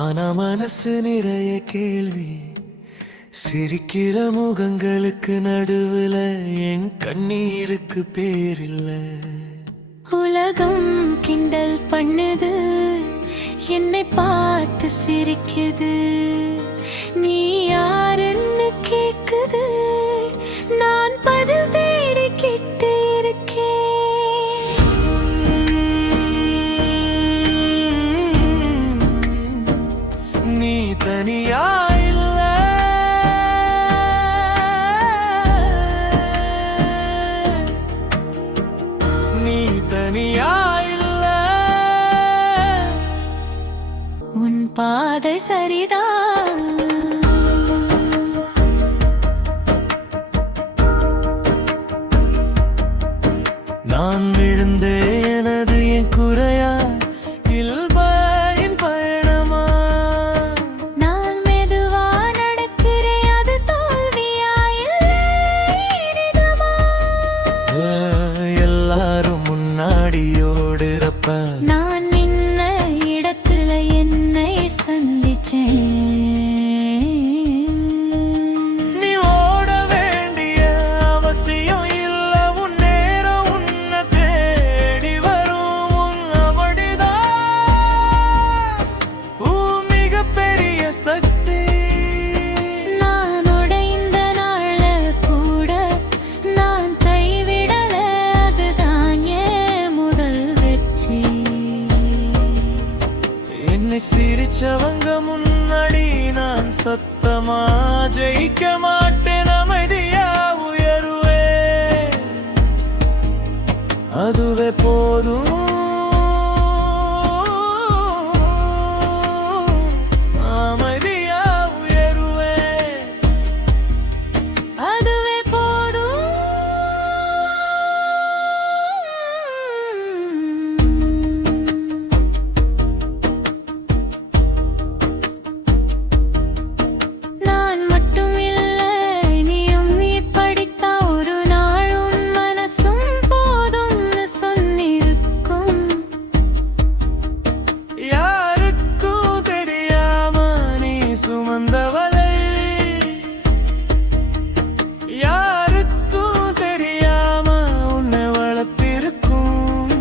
ஆனா மனசு நிறைய கேள்வி, சிரிக்கிற முகங்களுக்கு நடுவுல என் கண்ணீருக்கு பேரில்ல. உலகம் கிண்டல் பண்ணுது, என்னை பார்த்து சிரிக்குது. நீ யாருன்னு கேக்குது, நான் பதில் தேடிக்கிட்டு இருக்கேன். நீ தனியா இல்ல, நீ தனியா இல்ல. உன் பாதை சரிதான். நான் விழுந்தே எனது என் குறையா, இல்பையின் பயணமா. நான் மெதுவா நடக்கிறேன், அது தோல்வியா இல்லைமா? எல்லாரும் முன்னாடி ஓடுறப்ப நான் நின்ன இடத்துல என்னை சந்திச்சேன். நீ ஓட வேண்டிய அவசியம் இல்ல, உன் நேரம் உன்னை தேடி வரும். உன் அவடிதான் மிகப்பெரிய சக்தி. நான் உடைந்த நாள்ல கூட நான் கைவிடல, அதுதான் என் முதல் வெற்றி. என்னை சிரிச்சவங்க முன்னாடி நான் சத்தமா ஜெயிக்க மாட்டேன், அமைதியா உயருவே, அதுவே போதும். அமைதியா உயருவே, அதுவே போதும். நான் மட்டும் இல்லை, நீயும் இப்படித்தா ஒரு நாள் உன் மனசும் போதும்னு சொன்னிருக்கும். யாருக்கும் தெரியாம நீ சுமந்தவளை, யாருக்கும் தெரியாம உன்னை வளர்த்திருக்கும்.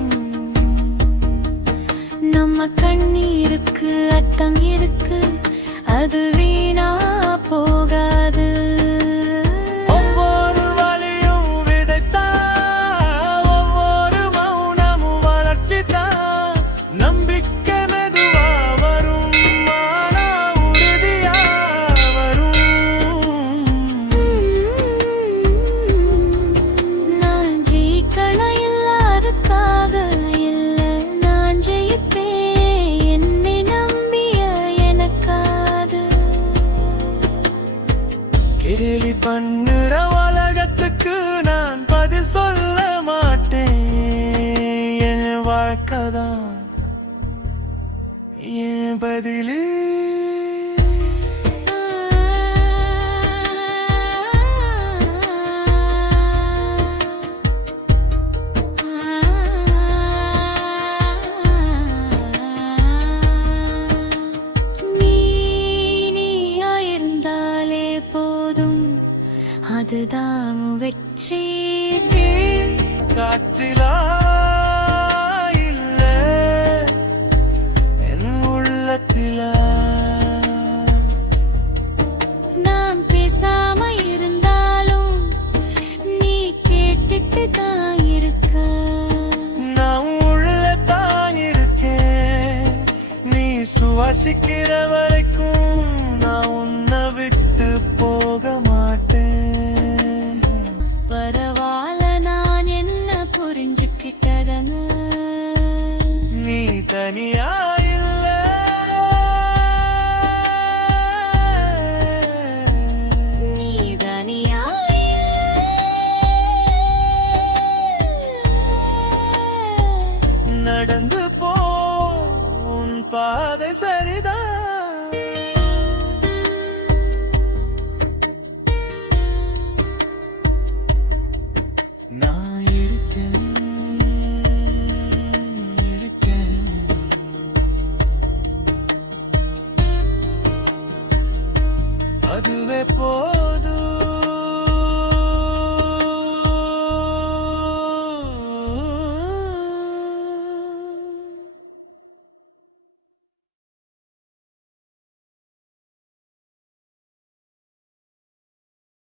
நம்ம கண்ணீருக்கு அர்த்தம் இருக்கு, அது வீணா போகாது. ஒவ்வொரு வலியும் விதைத்தா, ஒவ்வொரு மௌனமும் வளர்ச்சிதான். நம்பிக்கை மெதுவா வரும், ஆனா உறுதியா வரும். நான் ஜெயிக்கணும் எல்லாருக்காக இல்ல, நான் ஜெயிப்பேன் என்னை நம்பிய எனக்காது. கேலி பண்ணுற உலகத்துக்கு நான் பதில் சொல்ல மாட்டேன். என் வாழ்க்கைதான் என் பதிலு. நீயாயிருந்தாலே போதும், அதுதான் வெற்றி. காற்றிலா இல்ல, என் உள்ளத்திலா. நான் பேசாம இருந்தாலும் நீ கேட்டுட்டு தான் இருக்க. நான் உள்ளத்தான் இருக்கேன், நீ சுவாசிக்கிற வரைக்கும் நான் உன்னை விட்டு போக மாட்டேன். பரவாயில்ல, நான் என்ன புரிஞ்சுக்கிட்டதன்னு. நீ தனியா இல்ல, நீ தனியா இல்ல. கடந்து